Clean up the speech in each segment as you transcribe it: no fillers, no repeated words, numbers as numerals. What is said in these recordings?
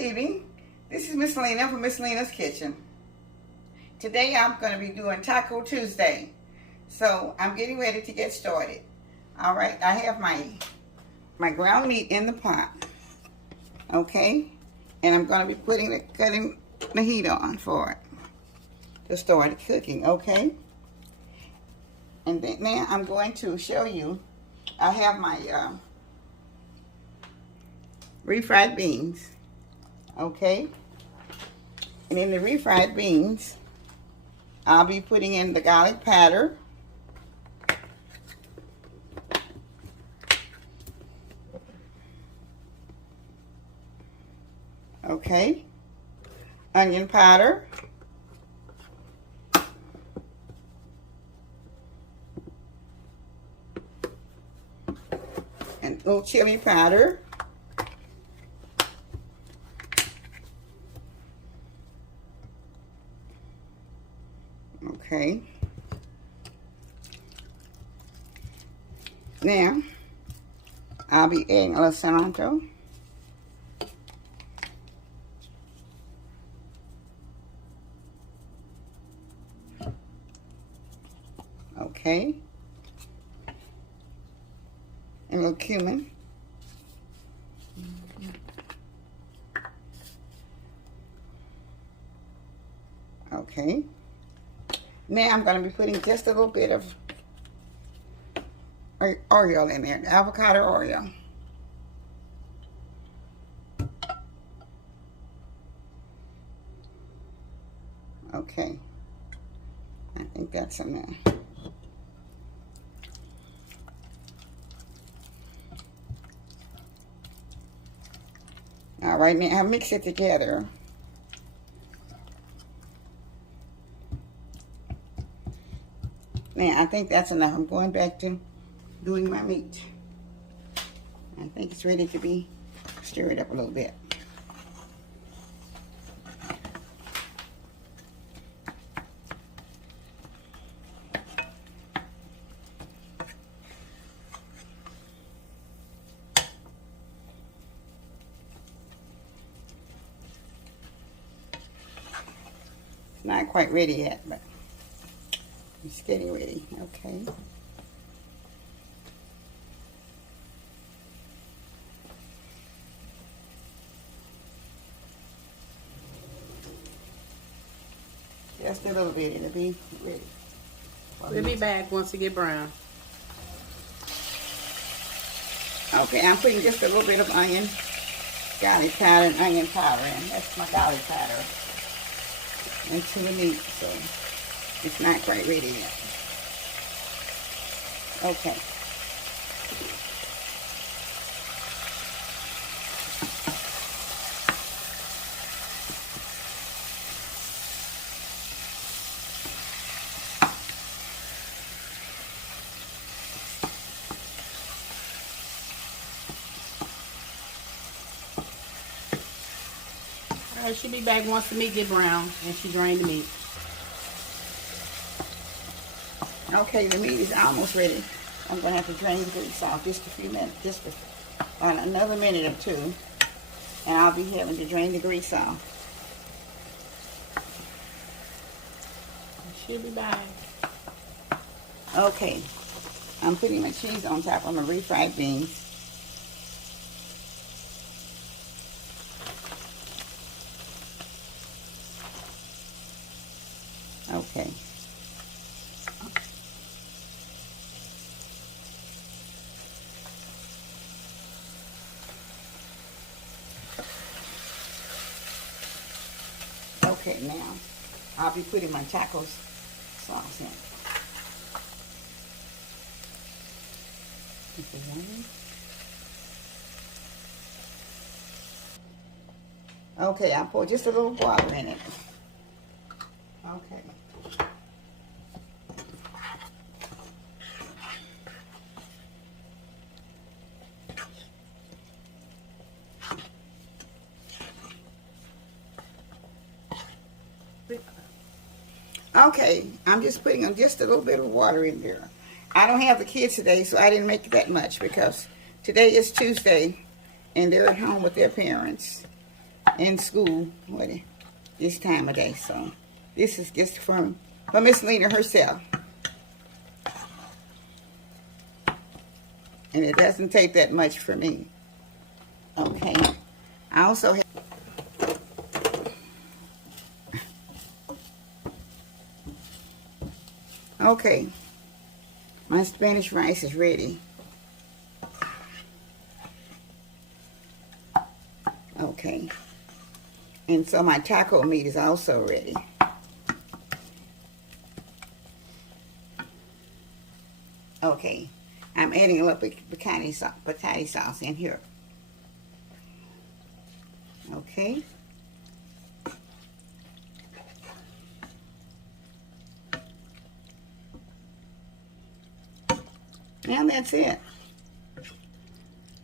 evening. This is Ms Lena from Ms Lena's Kitchen. Today I'm going to be doing Taco Tuesday. So I'm getting ready to get started. Alright, I have my ground meat in the pot. Okay? And I'm going to be cutting the heat on for it to start cooking, okay? And then now I'm going to show you, I have my refried beans, okay? And in the refried beans, I'll be putting in the garlic powder, okay, onion powder, and a little chili powder, okay. Now, I'll be adding a little cilantro. Okay. And a little cumin. Okay. Now I'm going to be putting just a little bit of oil in there, avocado oil. Okay. I think that's in there. All right, now I'll mix it together. Now, I think that's enough. I'm going back to doing my meat. I think it's ready to be stirred up a little bit. It's not quite ready yet, but it's getting ready, okay. Just a little bit, it'll be ready. We'll be back once it get brown. Okay, I'm putting just a little bit of garlic powder and onion powder in. That's my garlic powder into the meat, so it's not quite ready yet. Okay. Alright, she'll be back once the meat get brown and she drained the meat. Okay, the meat is almost ready. I'm going to have to drain the grease off just a few minutes, just another minute or two, and I'll be having to drain the grease off. She'll be back. Okay, I'm putting my cheese on top of my refried beans. Okay. Okay, now I'll be putting my taco sauce in. Okay, I'll pour just a little water in it. Okay. Okay, I'm just putting just a little bit of water in there. I don't have the kids today, so I didn't make that much because today is Tuesday and they're at home with their parents. in school this time of day. So this is just from Ms Lena herself. And it doesn't take that much for me. Okay. I also have okay. My Spanish rice is ready. Okay. And so my taco meat is also ready. Okay. I'm adding a little potato sauce in here. Okay. And that's it.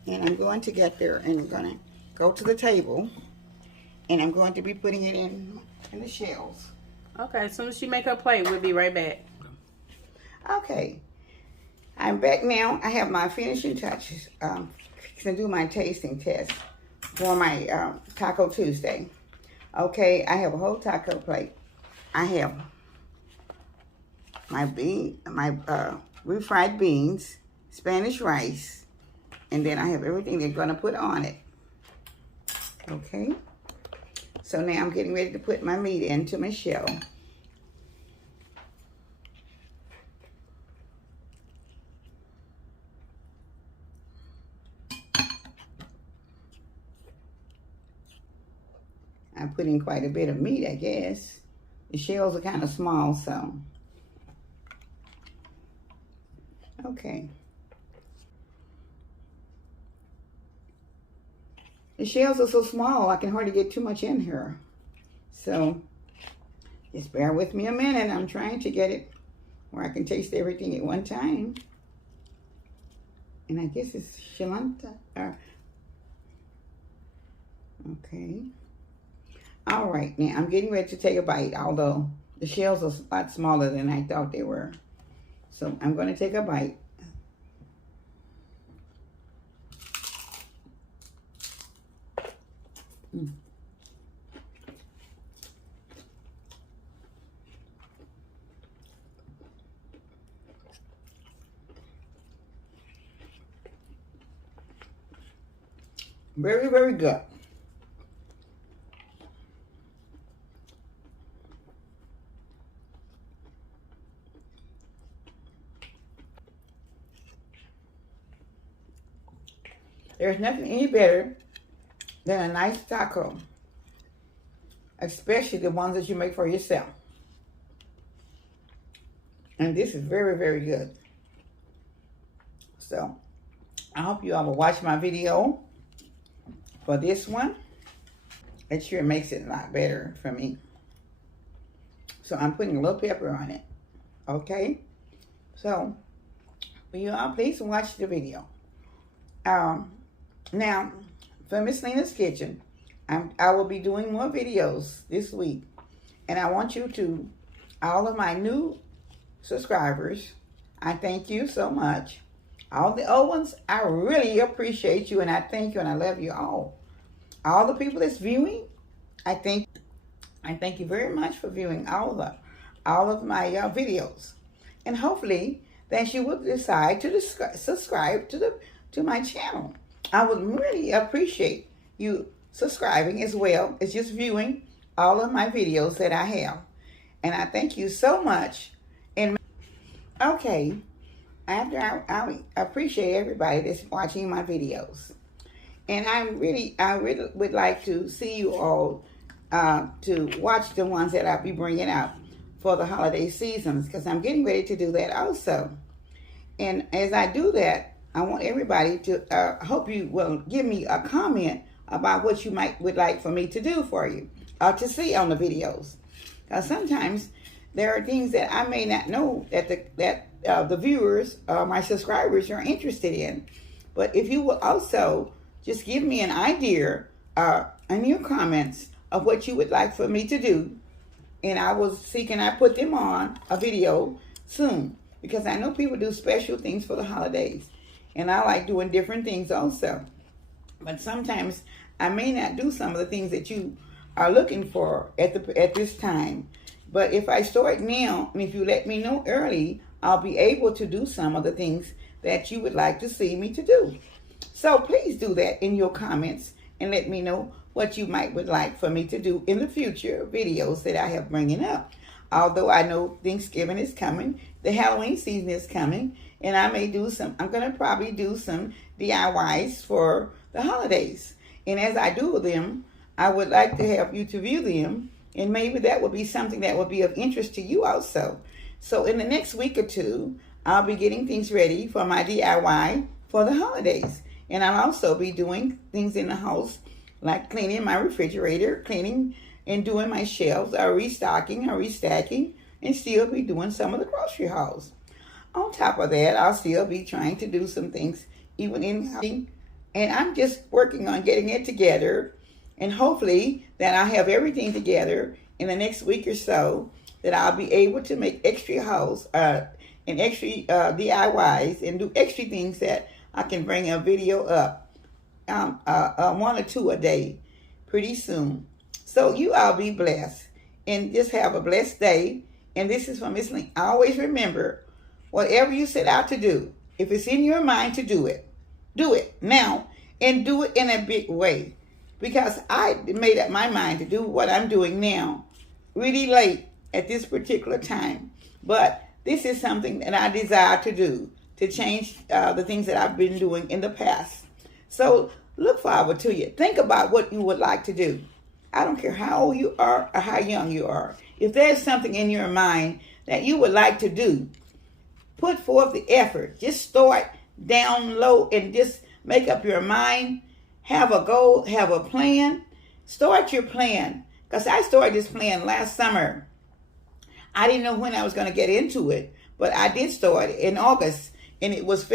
And I'm going to get there and I'm going to go to the table. And I'm going to be putting it in the shells. Okay, as soon as she make her plate, we'll be right back. Okay. I'm back now. I have my finishing touches to do my tasting test for my Taco Tuesday. Okay, I have a whole taco plate. I have my refried beans, Spanish rice, and then I have everything they're going to put on it. Okay, so now I'm getting ready to put my meat into my shell. I put in quite a bit of meat, I guess. The shells are kind of small, so. Okay. The shells are so small, I can hardly get too much in here. So, just bear with me a minute. I'm trying to get it where I can taste everything at one time. And I guess it's cilantro. Okay. All right, now I'm getting ready to take a bite, although the shells are a lot smaller than I thought they were. So I'm going to take a bite. Very, very good. There's nothing any better than a nice taco, especially the ones that you make for yourself. And this is very, very good. So, I hope you all will watch my video for this one. It sure makes it a lot better for me. So, I'm putting a little pepper on it. Okay? So, will you all please watch the video. Now, for Ms Lena's Kitchen, I will be doing more videos this week. And I want you to, all of my new subscribers, I thank you so much. All the old ones, I really appreciate you and I thank you and I love you all. All the people that's viewing, I thank you very much for viewing all of my videos. And hopefully that you will decide to subscribe to my channel. I would really appreciate you subscribing as well as just viewing all of my videos that I have. And I thank you so much. And okay, after I appreciate everybody that's watching my videos. And I really would like to see you all to watch the ones that I'll be bringing out for the holiday seasons, because I'm getting ready to do that also. And as I do that, I want everybody to hope you will give me a comment about what you would like for me to do for you or to see on the videos. Because sometimes there are things that I may not know that the viewers or my subscribers are interested in. But if you will also just give me an idea in your comments of what you would like for me to do, and I will see can I put them on a video soon, because I know people do special things for the holidays. And I like doing different things also. But sometimes I may not do some of the things that you are looking for at this time. But if I start now, and if you let me know early, I'll be able to do some of the things that you would like to see me to do. So please do that in your comments and let me know what you would like for me to do in the future videos that I have bringing up. Although I know Thanksgiving is coming, the Halloween season is coming, and I'm going to probably do some DIYs for the holidays. And as I do them, I would like to have you to view them, and maybe that will be something that will be of interest to you also. So in the next week or two, I'll be getting things ready for my DIY for the holidays. And I'll also be doing things in the house, like cleaning my refrigerator, cleaning and doing my shelves, or restocking or restacking, and still be doing some of the grocery hauls. On top of that, I'll still be trying to do some things even in, and I'm just working on getting it together, and hopefully that I have everything together in the next week or so, that I'll be able to make extra hauls and extra DIYs and do extra things that I can bring a video up, 1 or 2 a day pretty soon. So you all be blessed and just have a blessed day. And this is from Ms Lena. Always remember, whatever you set out to do, if it's in your mind to do it now, and do it in a big way. Because I made up my mind to do what I'm doing now really late at this particular time. But this is something that I desire to do, to change the things that I've been doing in the past. So look forward to it. Think about what you would like to do. I don't care how old you are or how young you are. If there's something in your mind that you would like to do, put forth the effort. Just start down low and just make up your mind. Have a goal, have a plan. Start your plan. Because I started this plan last summer. I didn't know when I was going to get into it, but I did start in August, and it was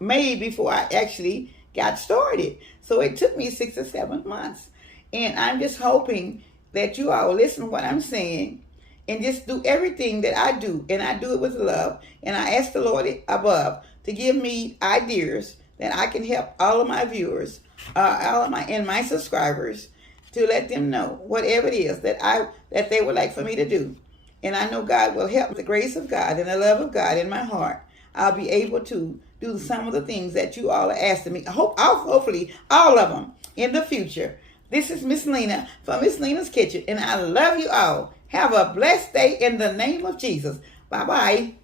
May before I actually got started. So it took me 6 or 7 months. And I'm just hoping that you all listen to what I'm saying and just do everything that I do. And I do it with love. And I ask the Lord above to give me ideas that I can help all of my viewers, all of my subscribers, to let them know whatever it is that they would like for me to do. And I know God will help. With the grace of God and the love of God in my heart, I'll be able to do some of the things that you all are asking me. Hopefully all of them in the future. This is Ms Lena from Ms Lena's Kitchen, and I love you all. Have a blessed day in the name of Jesus. Bye-bye.